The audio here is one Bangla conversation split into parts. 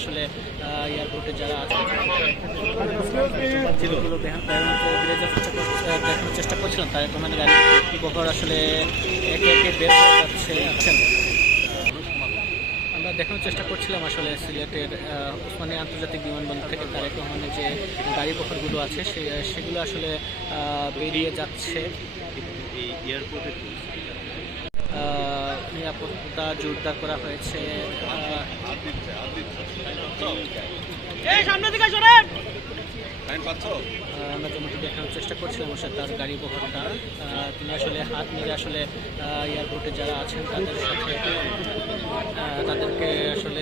আসলে এয়ারপোর্টে যারা আছে দেখানোর চেষ্টা করছিলাম, তাই মানে গাড়ি বহর আসলে একে একে বের হয়ে যাচ্ছে। আমরা দেখানোর চেষ্টা করছিলাম আসলে সিলেটের ওসমানী আন্তর্জাতিক বিমানবন্দর থেকে তারেক রহমানের যে গাড়ি বহরগুলো আছে সেগুলো আসলে বেরিয়ে যাচ্ছে। নিরাপত্তা জোরদার করা হয়েছে। আমরা যেমনটি দেখানোর চেষ্টা করছিলাম আসলে তার গাড়ি বহরটা, তিনি আসলে হাত মেরে আসলে এয়ারপোর্টে যারা আছেন তাদের সাথে তাদেরকে আসলে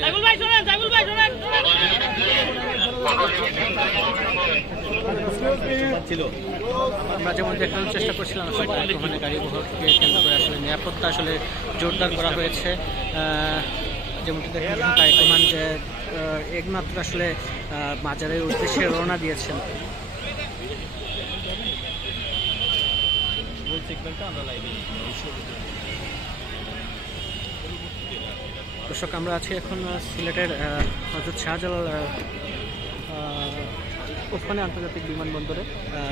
আমরা যেমন দেখানোর চেষ্টা করছিলাম আসলে ওখানে গাড়ি বহরকে কেন্দ্র করে আসলে নিরাপত্তা আসলে জোরদার করা হয়েছে। যেমনটি দেখেন তারেক রহমান যে একমাত্র আসলে বাজারের উদ্দেশ্যে রওনা দিয়েছেন। দর্শক, আমরা আছি এখন সিলেটের হযরত শাহজালাল ওসমানী আন্তর্জাতিক বিমানবন্দরে।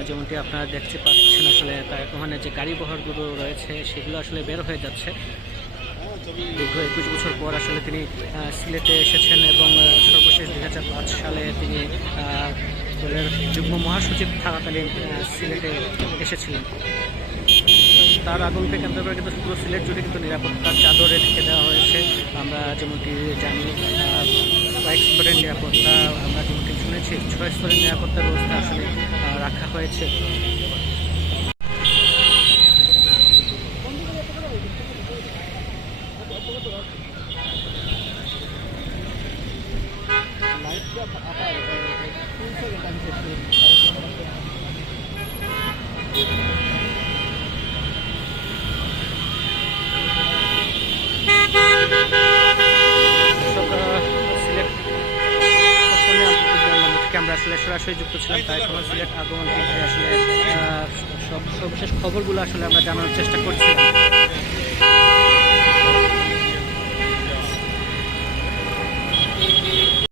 যেমনটি আপনারা দেখতে পাচ্ছেন আসলে তারেক রহমানের যে গাড়ি বহরগুলো রয়েছে সেগুলো আসলে বের হয়ে যাচ্ছে। দীর্ঘ 21 বছর পর আসলে তিনি সিলেটে এসেছেন এবং সর্বশেষ 2005 সালে তিনি দলের যুগ্ম মহাসচিব থাকাকালীন সিলেটে এসেছিলেন। তার আগমনকে কেন্দ্র করে কিন্তু পুরো সিলেট জুড়ে কিন্তু নিরাপত্তার চাদরে ঢেকে দেওয়া হয়েছে। আমরা যেমনটি জানি কয়েক স্তরের নিরাপত্তা, আমরা যেমনটি শুনেছি 6 স্তরের নিরাপত্তা ব্যবস্থা আসলে রাখা হয়েছে। আমরা আসলে সরাসরি যুক্ত ছিলাম, তাই এখন সিলেট আগমন থেকে আসলে সর্বশেষ খবরগুলো আসলে আমরা জানার চেষ্টা করছিলাম।